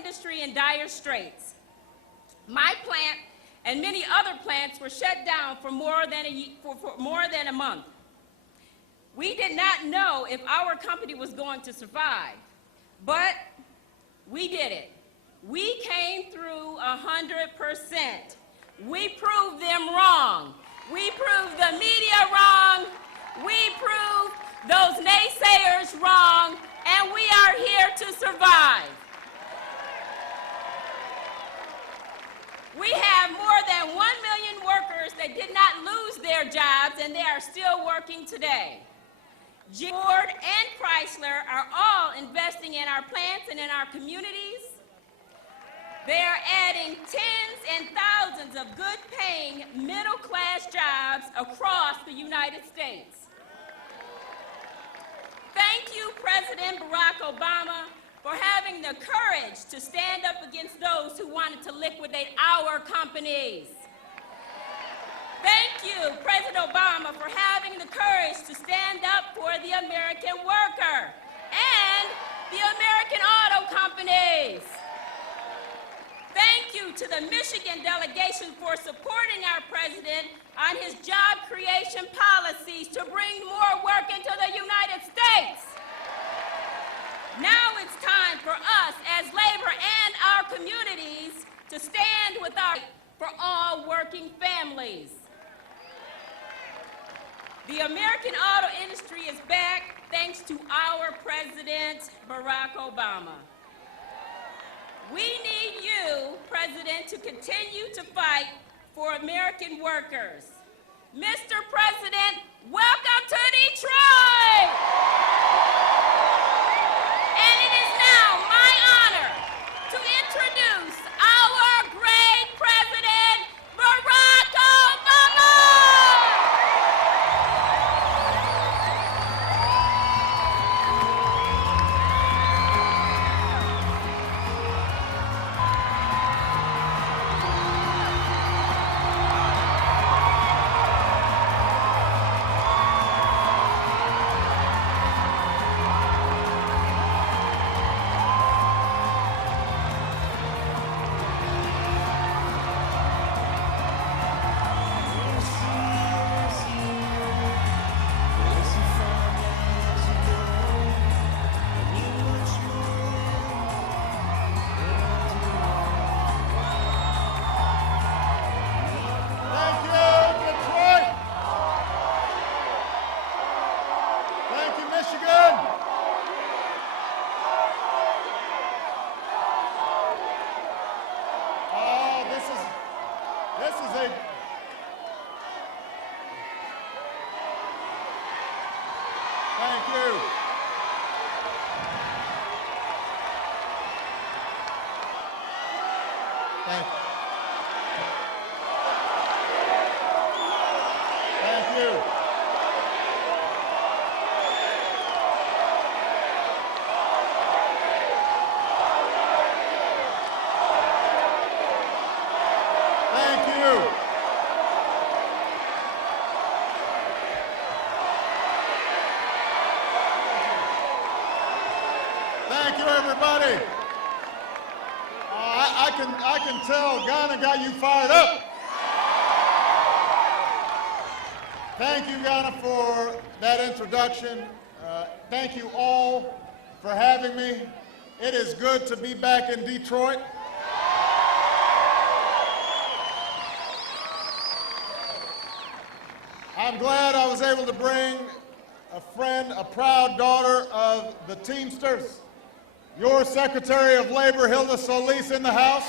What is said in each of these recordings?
industry in dire straits. My plant and many other plants were shut down for more than a month. We did not know if our company was going to survive, but we did it. We came through 100%. We proved them wrong. We proved the media wrong. We proved those naysayers wrong, and we are here to survive. We have more than 1 million workers that did not lose their jobs, and they are still working today. Ford and Chrysler are all investing in our plants and in our communities. They are adding tens and thousands of good-paying, middle-class jobs across the United States. Thank you, President Barack Obama, for having the courage to stand up against those who wanted to liquidate our companies. Thank you, President Obama, for having the courage to stand up for the American worker and the American auto companies. Thank you to the Michigan delegation for supporting our president on his job creation policies to bring more work into the United States. Now it's time for us as labor and our communities to stand with for all working families. The American auto industry is back thanks to our President, Barack Obama. We need you, President, to continue to fight for American workers. Mr. President, welcome to Detroit! And it is now my honor to introduce our great President, Barack Obama! Thank you. Thank you. Thank you. Thank you. Thank you, everybody. I can tell Ghana got you fired up. Thank you, Ghana, for that introduction. Thank you all for having me. It is good to be back in Detroit. I'm glad I was able to bring a friend, a proud daughter of the Teamsters, your Secretary of Labor, Hilda Solis, in the house.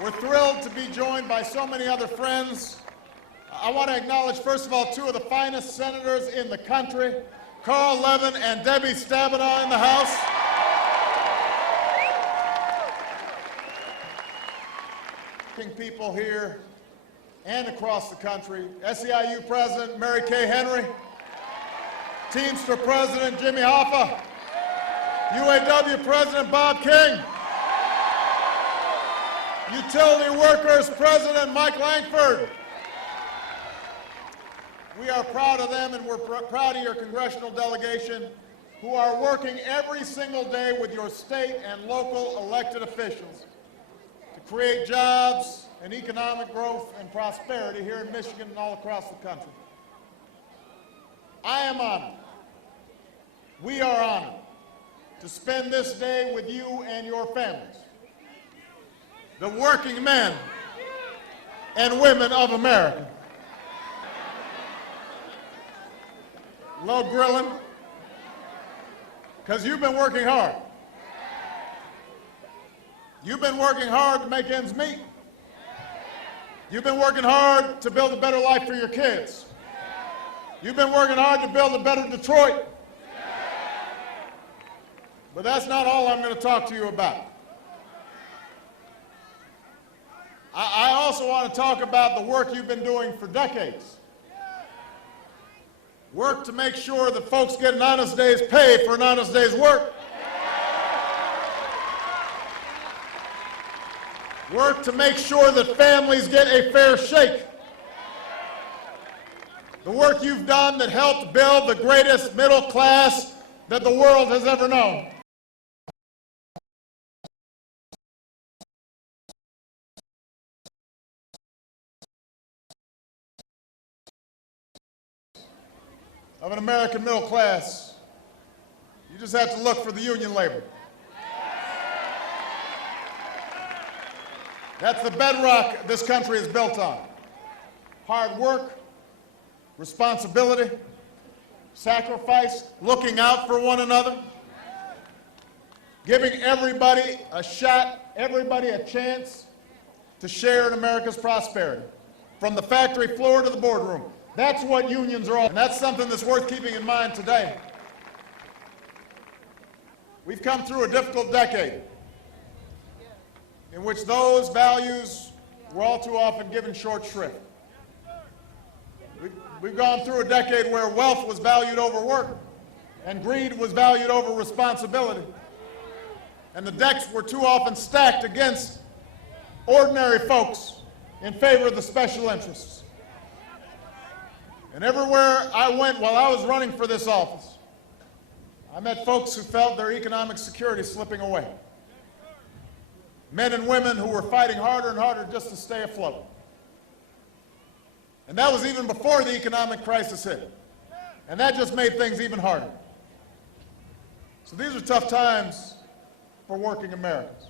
We're thrilled to be joined by so many other friends. I want to acknowledge, first of all, two of the finest senators in the country, Carl Levin and Debbie Stabenow, in the House. People here and across the country, SEIU President Mary Kay Henry, Teamster President Jimmy Hoffa, UAW President Bob King, Utility Workers President Mike Langford. We are proud of them, and we're proud of your congressional delegation. who are working every single day with your state and local elected officials to create jobs and economic growth and prosperity here in Michigan and all across the country. I am honored, we are honored, to spend this day with you and your families, the working men and women of America. Low grilling, because you've been working hard. You've been working hard to make ends meet. You've been working hard to build a better life for your kids. You've been working hard to build a better Detroit. But that's not all I'm going to talk to you about. I also want to talk about the work you've been doing for decades. Work to make sure that folks get an honest day's pay for an honest day's work. Work to make sure that families get a fair shake. The work you've done that helped build the greatest middle class that the world has ever known. Of an American middle class. You just have to look for the union labor. That's the bedrock this country is built on. Hard work, responsibility, sacrifice, looking out for one another, giving everybody a shot, everybody a chance to share in America's prosperity, from the factory floor to the boardroom. That's what unions are all, and that's something that's worth keeping in mind today. We've come through a difficult decade in which those values were all too often given short shrift. We've gone through a decade where wealth was valued over work and greed was valued over responsibility. And the decks were too often stacked against ordinary folks in favor of the special interests. And everywhere I went while I was running for this office, I met folks who felt their economic security slipping away. Men and women who were fighting harder and harder just to stay afloat. And that was even before the economic crisis hit. And that just made things even harder. So these are tough times for working Americans.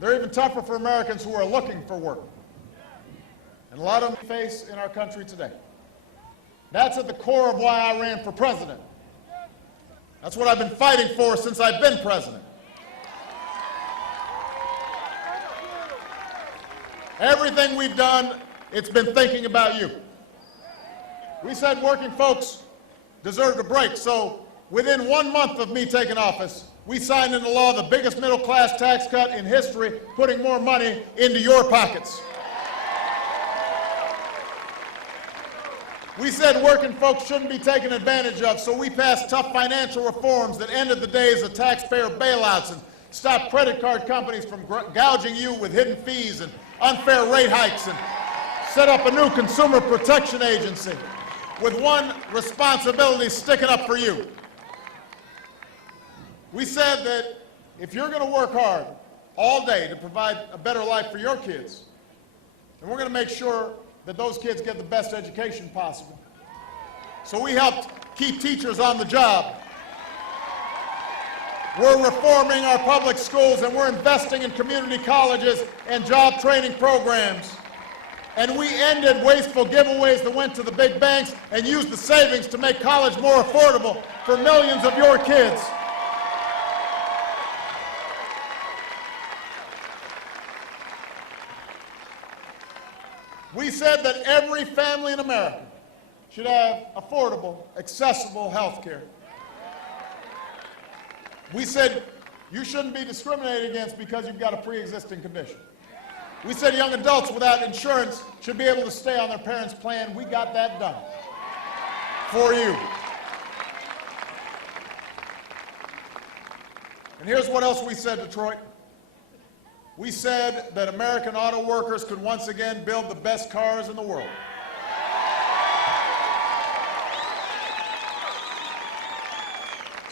They're even tougher for Americans who are looking for work. And a lot of them face in our country today. That's at the core of why I ran for president. That's what I've been fighting for since I've been president. Everything we've done, it's been thinking about you. We said working folks deserved a break, so within 1 month of me taking office, we signed into law the biggest middle-class tax cut in history, putting more money into your pockets. We said working folks shouldn't be taken advantage of, so we passed tough financial reforms that ended the days of taxpayer bailouts and stopped credit card companies from gouging you with hidden fees and unfair rate hikes, and set up a new consumer protection agency with one responsibility: sticking up for you. We said that if you're going to work hard all day to provide a better life for your kids, then we're going to make sure that those kids get the best education possible. So we helped keep teachers on the job. We're reforming our public schools, and we're investing in community colleges and job training programs. And we ended wasteful giveaways that went to the big banks and used the savings to make college more affordable for millions of your kids. We said that every family in America should have affordable, accessible health care. We said you shouldn't be discriminated against because you've got a pre-existing condition. We said young adults without insurance should be able to stay on their parents' plan. We got that done for you. And here's what else we said, Detroit. We said that American auto workers could once again build the best cars in the world.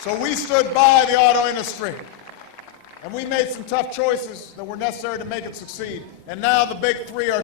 So we stood by the auto industry, and we made some tough choices that were necessary to make it succeed. And now the big three are